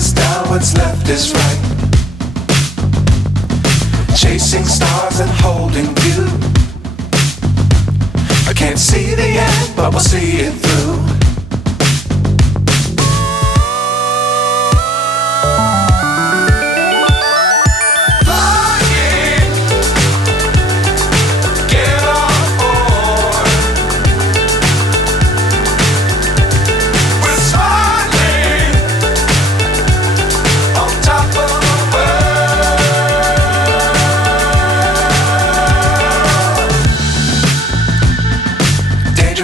is down, what's left is right. Chasing stars and holding you. I can't see the end, but we'll see it through.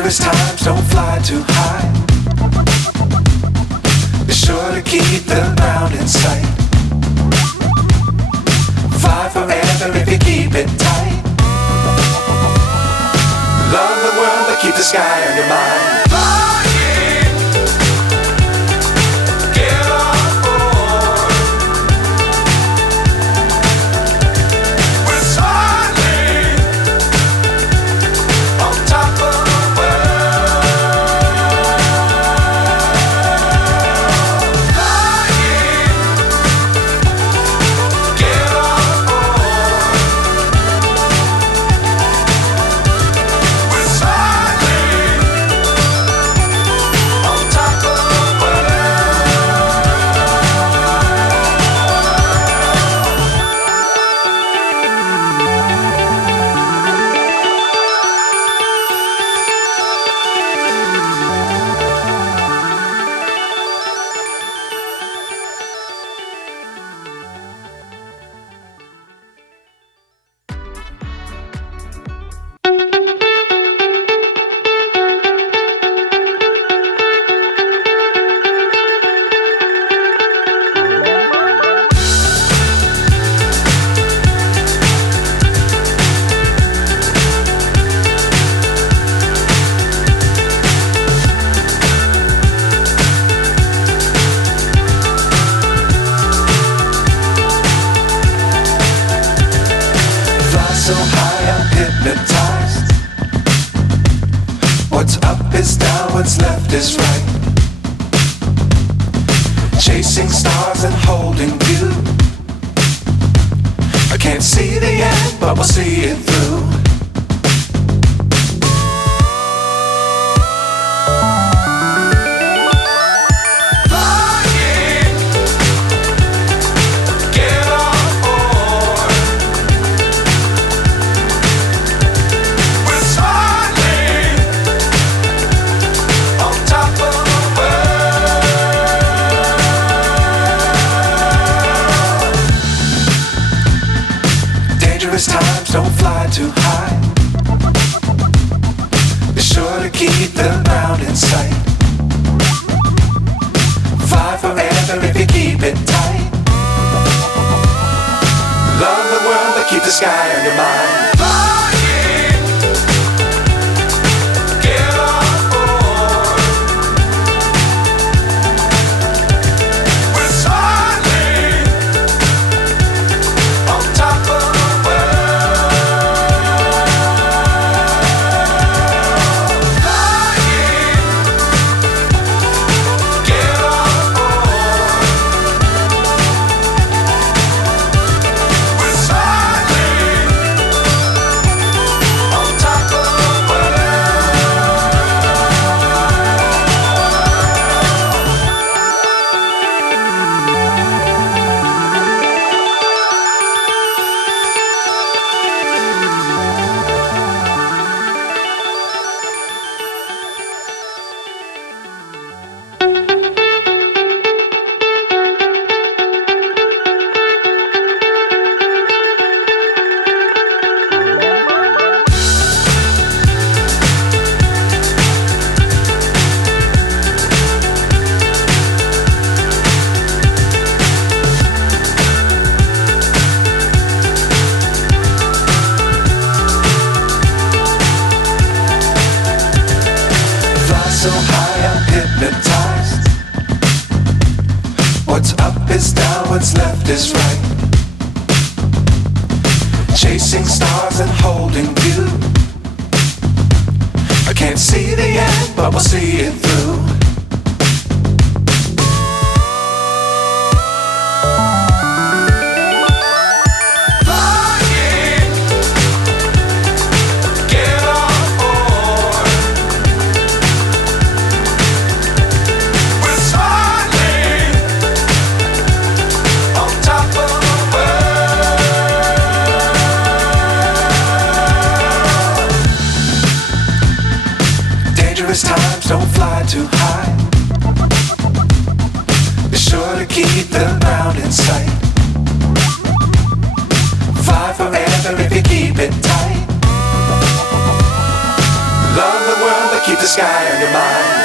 Times don't fly too high. Be sure to keep the ground in sight. Fly forever if you keep it tight. Love the world but keep the sky on your mind. So high I'm hypnotized. What's up is down, what's left is right. Chasing stars and holding you. I can't see the end, but we'll see it through. Times don't fly too high. Be sure to keep the ground in sight. Fly forever if you keep it tight. Love the world but keep the sky on your mind. So high I'm hypnotized. What's up is down, what's left is right. Chasing stars and holding you. I can't see the end, but we'll see it through. clouds don't fly too high. Be sure to keep the ground in sight. Fly forever if you keep it tight. Love the world but keep the sky on your mind.